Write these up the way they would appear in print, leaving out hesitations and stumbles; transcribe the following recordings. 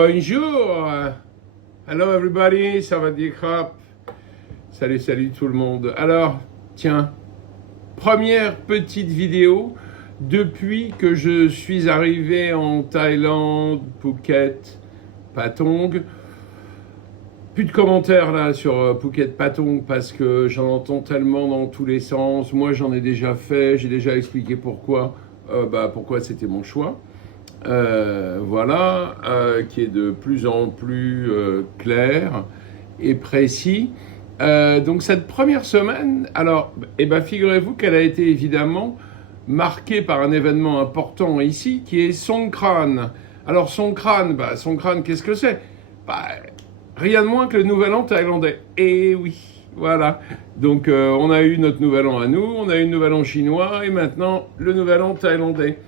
Bonjour. Hello everybody, Sawadee-krap. Salut, salut tout le monde. Alors, tiens, première petite vidéo depuis que je suis arrivé en Thaïlande, Phuket, Patong. Plus de commentaires là sur Phuket, Patong parce que j'en entends tellement dans tous les sens. Moi, j'en ai déjà fait, j'ai déjà expliqué pourquoi c'était mon choix. Voilà, qui est de plus en plus clair et précis. Donc cette première semaine, alors, figurez-vous qu'elle a été évidemment marquée par un événement important ici, qui est Songkran. Alors Songkran, qu'est-ce que c'est? Rien de moins que le Nouvel An thaïlandais. Et oui, voilà. Donc on a eu notre Nouvel An à nous, on a eu le Nouvel An chinois, et maintenant le Nouvel An thaïlandais.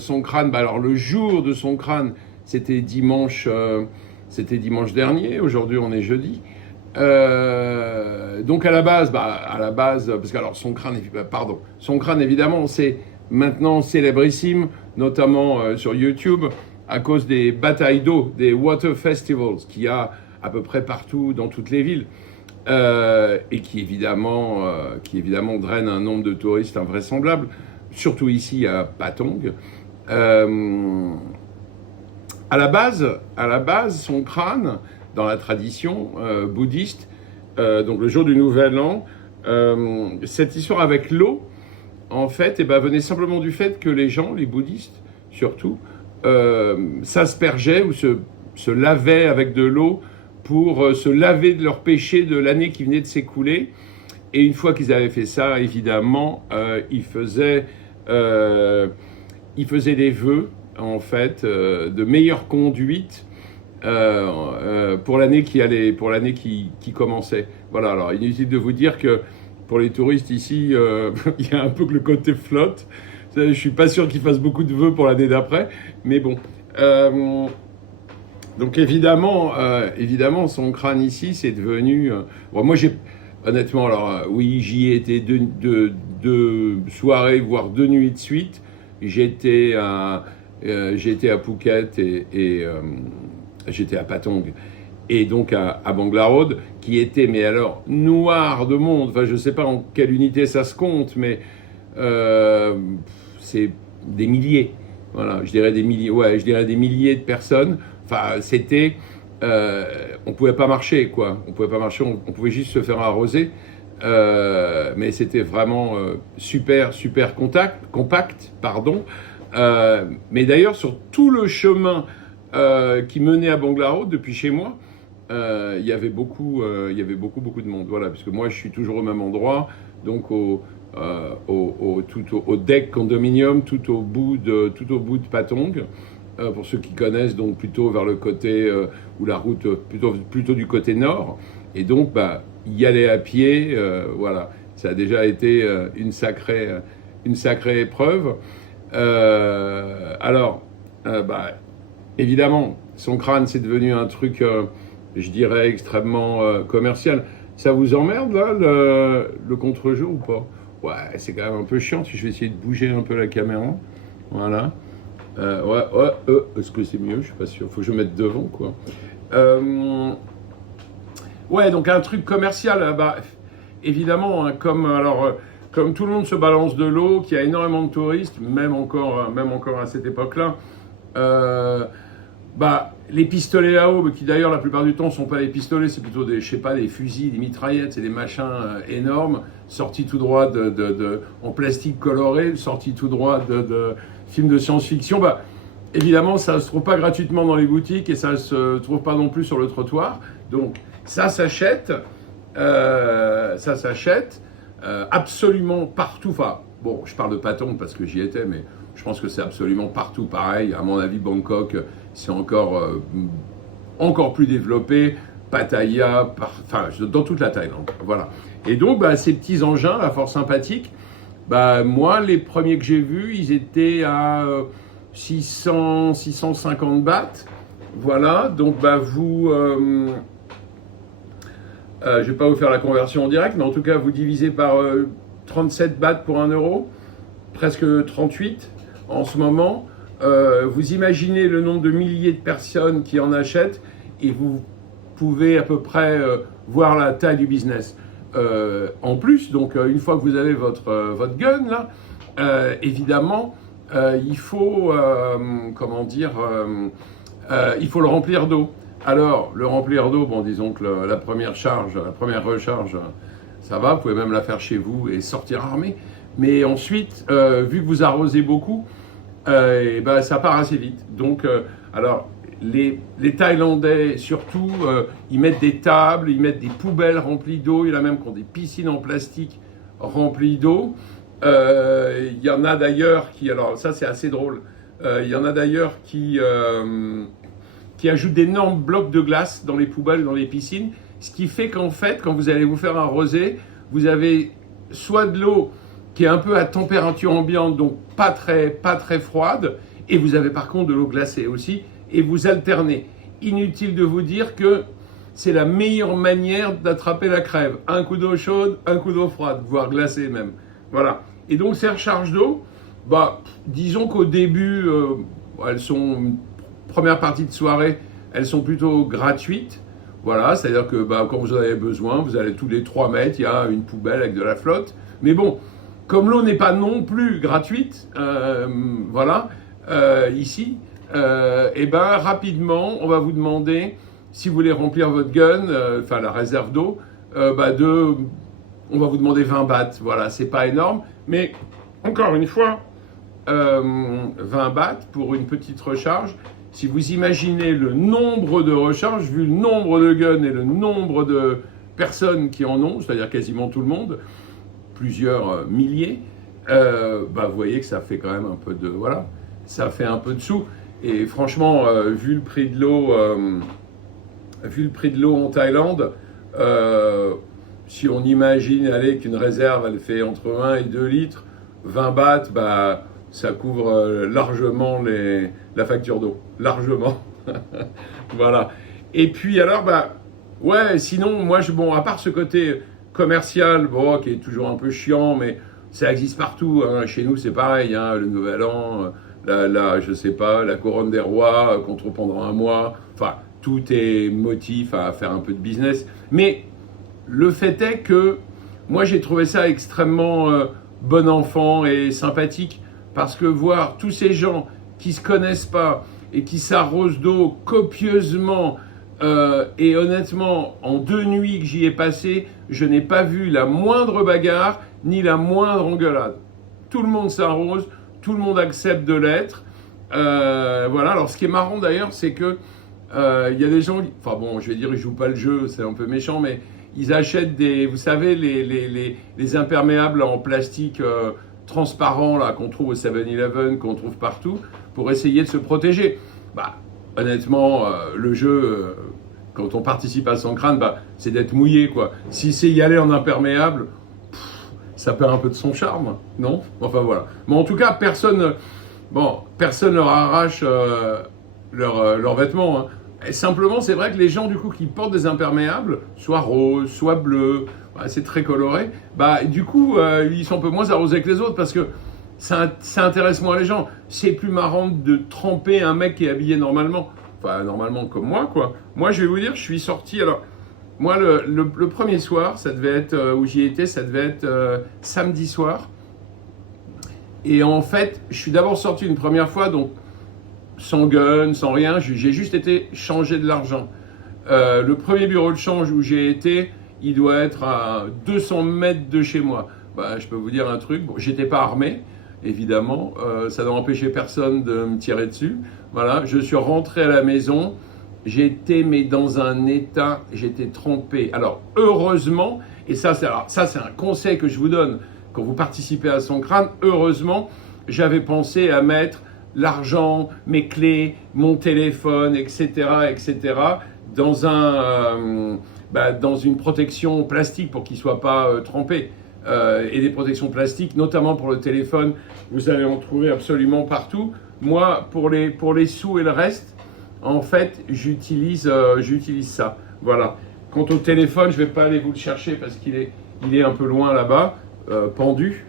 Songkran, alors le jour de Songkran, c'était dimanche dernier, aujourd'hui on est jeudi. Donc à la base, parce que alors Songkran évidemment c'est maintenant célébrissime, notamment sur YouTube, à cause des batailles d'eau, des water festivals qu'il y a à peu près partout dans toutes les villes. Et qui évidemment draine un nombre de touristes invraisemblable, surtout ici à Patong. À la base, Songkran, dans la tradition bouddhiste, donc le jour du Nouvel An, cette histoire avec l'eau, en fait, venait simplement du fait que les gens, les bouddhistes surtout, s'aspergeaient ou se lavaient avec de l'eau pour se laver de leurs péchés de l'année qui venait de s'écouler. Et une fois qu'ils avaient fait ça, évidemment, ils faisaient des vœux, en fait, de meilleure conduite pour l'année qui commençait. Voilà, alors inutile de vous dire que pour les touristes ici, il y a un peu que le côté flotte. Je suis pas sûr qu'ils fassent beaucoup de vœux pour l'année d'après, mais bon. Donc évidemment, Songkran ici, c'est devenu... moi, honnêtement, alors oui, j'y ai été deux soirées, voire 2 nuits de suite. J'étais à Phuket et j'étais à Patong et donc à Banglarode, qui était, mais alors, noir de monde. Enfin, je ne sais pas en quelle unité ça se compte, mais c'est des milliers. Voilà, je dirais des milliers de personnes. Enfin, c'était... on pouvait pas marcher, quoi. On pouvait juste se faire arroser. Mais c'était vraiment super compact, pardon. Mais d'ailleurs, sur tout le chemin qui menait à Banglarode depuis chez moi, il y avait beaucoup de monde. Voilà, parce que moi, je suis toujours au même endroit, donc au deck condominium, tout au bout de Patong. Pour ceux qui connaissent, donc plutôt vers le côté où la route plutôt du côté nord, et donc y aller à pied, voilà, ça a déjà été une sacrée épreuve. Évidemment, Songkran, c'est devenu un truc, je dirais, extrêmement commercial. Ça vous emmerde là le contre-jeu ou pas? Ouais, c'est quand même un peu chiant. Si je vais essayer de bouger un peu la caméra, voilà. Est-ce que c'est mieux? Je suis pas sûr. Faut que je me mette devant, quoi. Ouais, donc un truc commercial, évidemment, hein, comme tout le monde se balance de l'eau, qu'il y a énormément de touristes, même encore à cette époque-là. Les pistolets à eau, qui d'ailleurs la plupart du temps ne sont pas des pistolets, c'est plutôt des fusils, des mitraillettes, c'est des machins énormes, sortis tout droit en plastique coloré, sortis tout droit de films de science-fiction. Évidemment, ça ne se trouve pas gratuitement dans les boutiques et ça ne se trouve pas non plus sur le trottoir. Donc ça s'achète absolument partout. Enfin, bon, je parle de Patong parce que j'y étais, mais je pense que c'est absolument partout pareil. À mon avis, Bangkok, c'est encore plus développé. Pattaya, dans toute la Thaïlande. Voilà. Et donc, ces petits engins, à fort sympathiques, moi, les premiers que j'ai vus, ils étaient à 650 bahts. Voilà. Donc, vous... je ne vais pas vous faire la conversion en direct, mais en tout cas, vous divisez par 37 bahts pour 1 euro, presque 38 en ce moment. vous imaginez le nombre de milliers de personnes qui en achètent et vous pouvez à peu près voir la taille du business. En plus, donc une fois que vous avez votre gun là, évidemment, il faut comment dire, il faut le remplir d'eau. Alors le remplir d'eau, bon disons que la première charge, la première recharge, ça va, vous pouvez même la faire chez vous et sortir armé. Mais ensuite, vu que vous arrosez beaucoup, et ben, ça part assez vite. Donc, alors, les Thaïlandais, surtout, ils mettent des tables, ils mettent des poubelles remplies d'eau. Il y en a même qui ont des piscines en plastique remplies d'eau. Il y en a d'ailleurs qui, alors ça c'est assez drôle, il y en a d'ailleurs qui ajoutent d'énormes blocs de glace dans les poubelles, dans les piscines. Ce qui fait qu'en fait, quand vous allez vous faire un rosé, vous avez soit de l'eau qui est un peu à température ambiante, donc pas très froide, et vous avez par contre de l'eau glacée aussi, et vous alternez. Inutile de vous dire que c'est la meilleure manière d'attraper la crève. Un coup d'eau chaude, un coup d'eau froide, voire glacée même. Voilà. Et donc ces recharges d'eau, bah, disons qu'au début, elles sont, première partie de soirée, elles sont plutôt gratuites. Voilà, c'est-à-dire que bah, quand vous en avez besoin, vous allez tous les 3 mètres, il y a une poubelle avec de la flotte. Mais bon, comme l'eau n'est pas non plus gratuite, voilà, ici, et ben rapidement, on va vous demander, si vous voulez remplir votre gun, enfin la réserve d'eau, bah, on va vous demander 20 bahts. Voilà, c'est pas énorme, mais encore une fois, 20 bahts pour une petite recharge. Si vous imaginez le nombre de recharges, vu le nombre de guns et le nombre de personnes qui en ont, c'est-à-dire quasiment tout le monde, plusieurs milliers, bah, vous voyez que ça fait quand même un peu de, voilà, ça fait un peu de sous. Et franchement, vu le prix de l'eau en Thaïlande, si on imagine allez, qu'une réserve elle fait entre 1 et 2 litres, 20 bahts, bah, ça couvre largement la facture d'eau, largement. Voilà. Et puis alors, bah, ouais, sinon, moi, bon, à part ce côté commercial, bon, qui est toujours un peu chiant, mais ça existe partout. Hein. Chez nous, c'est pareil, hein, le Nouvel An, je sais pas, la couronne des rois, contre pendant un mois. Enfin, tout est motif à faire un peu de business. Mais le fait est que moi, j'ai trouvé ça extrêmement bon enfant et sympathique, parce que voir tous ces gens qui se connaissent pas et qui s'arrosent d'eau copieusement, et honnêtement, en 2 nuits que j'y ai passé, je n'ai pas vu la moindre bagarre ni la moindre engueulade. Tout le monde s'arrose, tout le monde accepte de l'être. Voilà. Alors, ce qui est marrant d'ailleurs, c'est que il y a des gens, enfin bon, je vais dire, ils jouent pas le jeu, c'est un peu méchant, mais ils achètent des, vous savez, les imperméables en plastique transparent là qu'on trouve au 7-Eleven, qu'on trouve partout, pour essayer de se protéger. Bah, honnêtement, le jeu, quand on participe à son crâne, bah, c'est d'être mouillé, quoi. Si c'est y aller en imperméable, ça perd un peu de son charme, non? Enfin voilà. Mais en tout cas, personne leur arrache leurs vêtements. Hein. Et simplement, c'est vrai que les gens du coup qui portent des imperméables, soit roses, soit bleus, c'est très coloré, bah du coup ils sont un peu moins arrosés que les autres parce que ça intéresse moins les gens. C'est plus marrant de tremper un mec qui est habillé normalement, enfin normalement comme moi quoi. Moi je vais vous dire, je suis sorti, alors moi le premier soir, ça devait être où j'y étais, ça devait être samedi soir. Et en fait, je suis d'abord sorti une première fois, donc sans gun, sans rien, j'ai juste été changer de l'argent. Le premier bureau de change où j'ai été, il doit être à 200 mètres de chez moi. Bah, je peux vous dire un truc, bon, j'étais pas armé, évidemment, ça n'a empêché personne de me tirer dessus. Voilà, je suis rentré à la maison, j'étais mais dans un état, j'étais trempé. Alors heureusement, et ça c'est un conseil que je vous donne quand vous participez à son crâne, heureusement, j'avais pensé à mettre l'argent, mes clés, mon téléphone, etc., dans dans une protection plastique pour qu'il ne soit pas trempé. Et des protections plastiques, notamment pour le téléphone, vous allez en trouver absolument partout. Moi, pour les sous et le reste, en fait, j'utilise ça. Voilà. Quant au téléphone, je ne vais pas aller vous le chercher parce qu'il est un peu loin là-bas, pendu.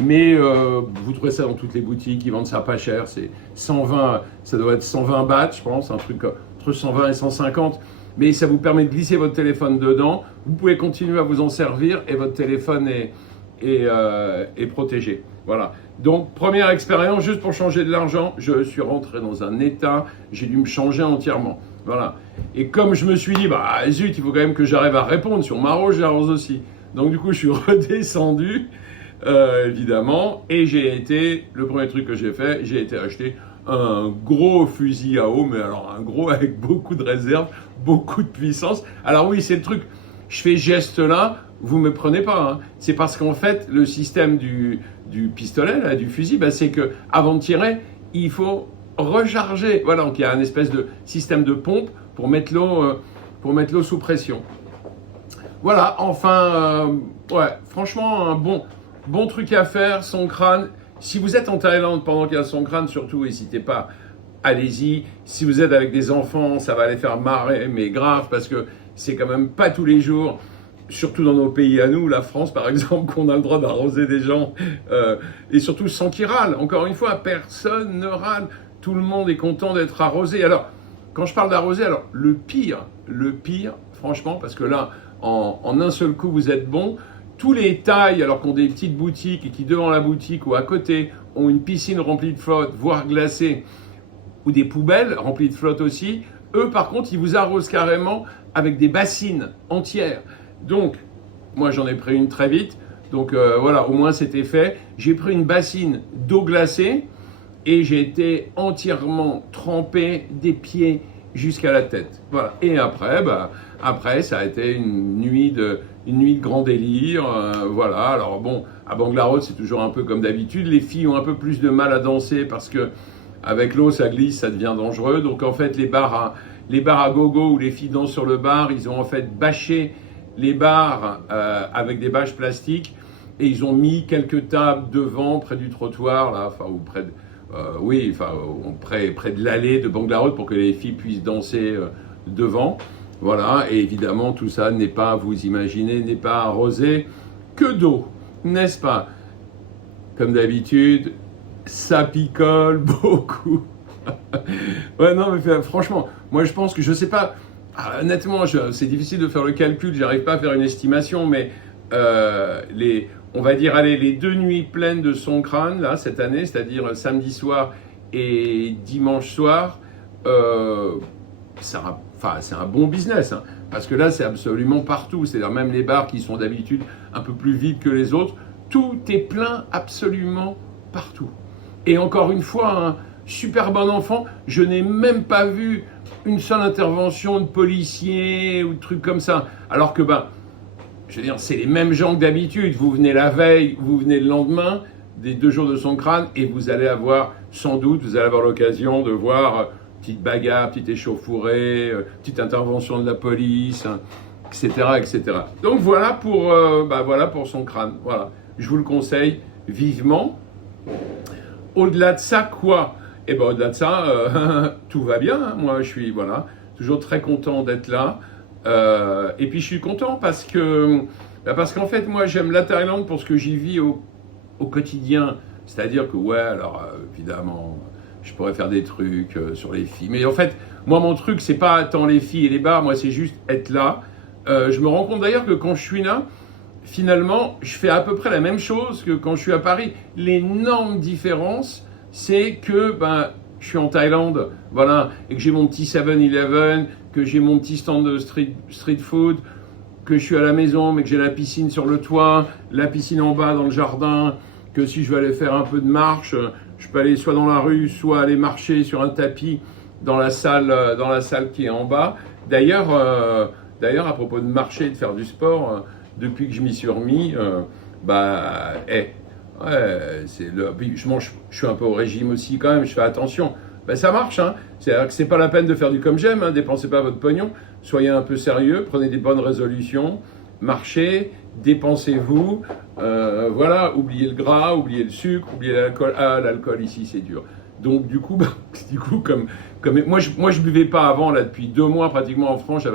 Mais vous trouvez ça dans toutes les boutiques, ils vendent ça pas cher, c'est 120, ça doit être 120 bahts, je pense, un truc entre 120 et 150. Mais ça vous permet de glisser votre téléphone dedans, vous pouvez continuer à vous en servir et votre téléphone est protégé. Voilà. Donc, première expérience, juste pour changer de l'argent, je suis rentré dans un état, j'ai dû me changer entièrement. Voilà. Et comme je me suis dit, bah zut, il faut quand même que j'arrive à répondre, si on m'arrose, j'arrose aussi. Donc du coup, je suis redescendu, évidemment, et le premier truc que j'ai fait, j'ai été acheter un gros fusil à eau, mais alors un gros avec beaucoup de réserve, beaucoup de puissance. Alors oui, c'est le truc, je fais geste là, vous me prenez pas, hein. C'est parce qu'en fait, le système du pistolet, là, du fusil, bah, c'est que avant de tirer, il faut recharger. Voilà, donc il y a un espèce de système de pompe pour mettre l'eau sous pression. Voilà, enfin, ouais, franchement, un bon truc à faire, Songkran. Si vous êtes en Thaïlande pendant qu'il y a Songkran, surtout, n'hésitez pas, allez-y. Si vous êtes avec des enfants, ça va les faire marrer, mais grave, parce que c'est quand même pas tous les jours, surtout dans nos pays à nous, la France par exemple, qu'on a le droit d'arroser des gens, et surtout sans qu'ils râlent. Encore une fois, personne ne râle, tout le monde est content d'être arrosé. Alors, quand je parle d'arroser, alors le pire, franchement, parce que là, en un seul coup, vous êtes bon. Tous les Thaïs, alors qu'on a des petites boutiques et qui devant la boutique ou à côté ont une piscine remplie de flotte, voire glacée, ou des poubelles remplies de flotte aussi, eux par contre, ils vous arrosent carrément avec des bassines entières. Donc, moi j'en ai pris une très vite, donc voilà, au moins c'était fait. J'ai pris une bassine d'eau glacée et j'ai été entièrement trempé des pieds jusqu'à la tête. Voilà. Et après, ça a été une nuit de grand délire. Voilà. Alors bon, à Bangalore, c'est toujours un peu comme d'habitude. Les filles ont un peu plus de mal à danser parce que avec l'eau, ça glisse, ça devient dangereux. Donc en fait, les bars à gogo où les filles dansent sur le bar, ils ont en fait bâché les bars avec des bâches plastiques et ils ont mis quelques tables devant, près du trottoir, là, enfin, ou près de, près de l'allée de Bangalore pour que les filles puissent danser devant. Voilà, et évidemment, tout ça n'est pas, vous imaginez, n'est pas arrosé que d'eau, n'est-ce pas? Comme d'habitude, ça picole beaucoup. Ouais, non, mais franchement, moi je pense que je sais pas, honnêtement, c'est difficile de faire le calcul, j'arrive pas à faire une estimation, mais on va dire, allez, les 2 nuits pleines de Songkran, là, cette année, c'est-à-dire samedi soir et dimanche soir, c'est un bon business, hein, parce que là, c'est absolument partout. C'est-à-dire même les bars qui sont d'habitude un peu plus vides que les autres, tout est plein absolument partout. Et encore une fois, un super bon enfant, je n'ai même pas vu une seule intervention de policier ou de trucs comme ça. Alors que, je veux dire, c'est les mêmes gens que d'habitude. Vous venez la veille, vous venez le lendemain, des 2 jours de Songkran, et vous allez avoir, sans doute, vous allez avoir l'occasion de voir petite bagarre, petite échauffourée, petite intervention de la police, hein, etc., etc. Donc voilà pour Songkran. Voilà, je vous le conseille vivement. Au-delà de ça, quoi? Et au-delà de ça, tout va bien. Hein. Moi, je suis toujours très content d'être là. Et puis je suis content parce qu'en fait, moi, j'aime la Thaïlande pour ce que j'y vis au quotidien. C'est-à-dire que, ouais, alors évidemment, je pourrais faire des trucs sur les filles. Mais en fait, moi, mon truc, c'est pas tant les filles et les bars, moi, c'est juste être là. Je me rends compte d'ailleurs que quand je suis là, finalement, je fais à peu près la même chose que quand je suis à Paris. L'énorme différence, c'est que je suis en Thaïlande, voilà, et que j'ai mon petit 7-Eleven, que j'ai mon petit stand de street food, que je suis à la maison, mais que j'ai la piscine sur le toit, la piscine en bas dans le jardin, que si je veux aller faire un peu de marche, je peux aller soit dans la rue, soit aller marcher sur un tapis dans la salle qui est en bas. D'ailleurs, à propos de marcher et de faire du sport, depuis que je m'y suis remis, je suis un peu au régime aussi quand même, je fais attention. Ça marche, hein. C'est-à-dire que c'est pas la peine de faire du comme j'aime, hein. Dépensez pas votre pognon, soyez un peu sérieux, prenez des bonnes résolutions, marchez, dépensez-vous, voilà, oubliez le gras, oubliez le sucre, oubliez l'alcool. Ah, l'alcool ici c'est dur. Donc du coup, comme moi je buvais pas avant, là depuis 2 mois pratiquement en France,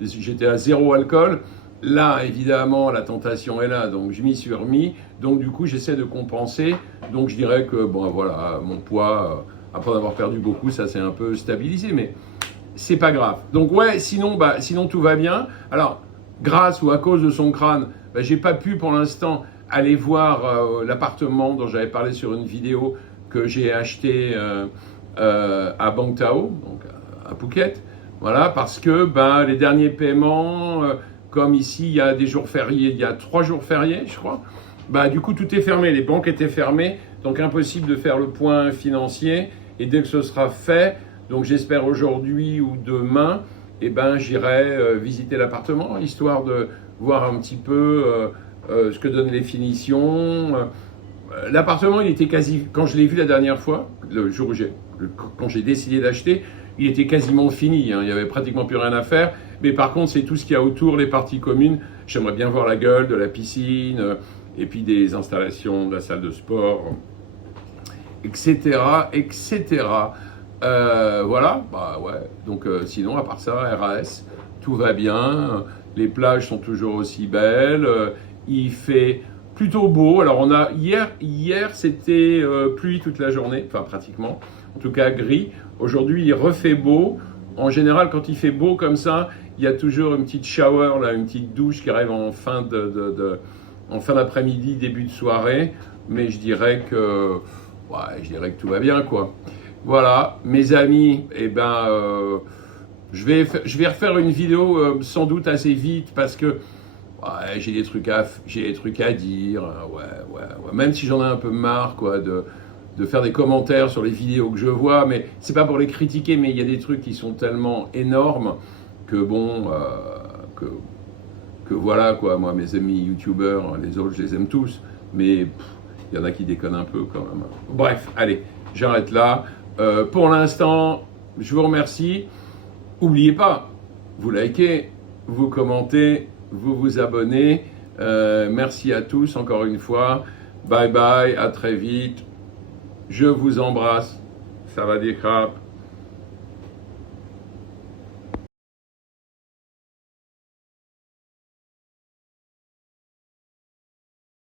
j'étais à 0 alcool. Là, évidemment, la tentation est là, donc je m'y suis remis. Donc du coup, j'essaie de compenser. Donc je dirais que, bon, voilà, mon poids, après en avoir perdu beaucoup, ça s'est un peu stabilisé, mais c'est pas grave. Donc ouais, sinon tout va bien. Alors, grâce ou à cause de son crâne, j'ai pas pu pour l'instant aller voir l'appartement dont j'avais parlé sur une vidéo que j'ai acheté à Bang Tao, donc à Phuket. Voilà, parce que les derniers paiements, comme ici il y a des jours fériés, il y a 3 jours fériés, je crois. Du coup tout est fermé, les banques étaient fermées, donc impossible de faire le point financier. Et dès que ce sera fait, donc j'espère aujourd'hui ou demain, j'irai visiter l'appartement, histoire de voir un petit peu ce que donnent les finitions. L'appartement, il était quasi, quand je l'ai vu la dernière fois, le jour où quand j'ai décidé d'acheter, il était quasiment fini, hein, il n'y avait pratiquement plus rien à faire. Mais par contre, c'est tout ce qu'il y a autour, les parties communes. J'aimerais bien voir la gueule de la piscine, et puis des installations de la salle de sport, etc., etc. Voilà, ouais. Donc sinon, à part ça, RAS, tout va bien. Les plages sont toujours aussi belles. Il fait plutôt beau. Alors on a hier c'était pluie toute la journée, enfin pratiquement. En tout cas gris. Aujourd'hui, il refait beau. En général, quand il fait beau comme ça, il y a toujours une petite shower, là, une petite douche qui arrive en fin d'après-midi, début de soirée. Mais je dirais que tout va bien, quoi. Voilà, mes amis, je vais refaire une vidéo sans doute assez vite parce que j'ai des trucs à dire. Ouais. Même si j'en ai un peu marre, quoi, de faire des commentaires sur les vidéos que je vois, mais c'est pas pour les critiquer, mais il y a des trucs qui sont tellement énormes que bon, que voilà, quoi. Moi, mes amis youtubeurs, les autres, je les aime tous, mais il y en a qui déconnent un peu quand même. Bref, allez, j'arrête là. Pour l'instant, je vous remercie. N'oubliez pas, vous likez, vous commentez, vous vous abonnez. Merci à tous encore une fois. Bye bye, à très vite. Je vous embrasse. Ça va des crapes.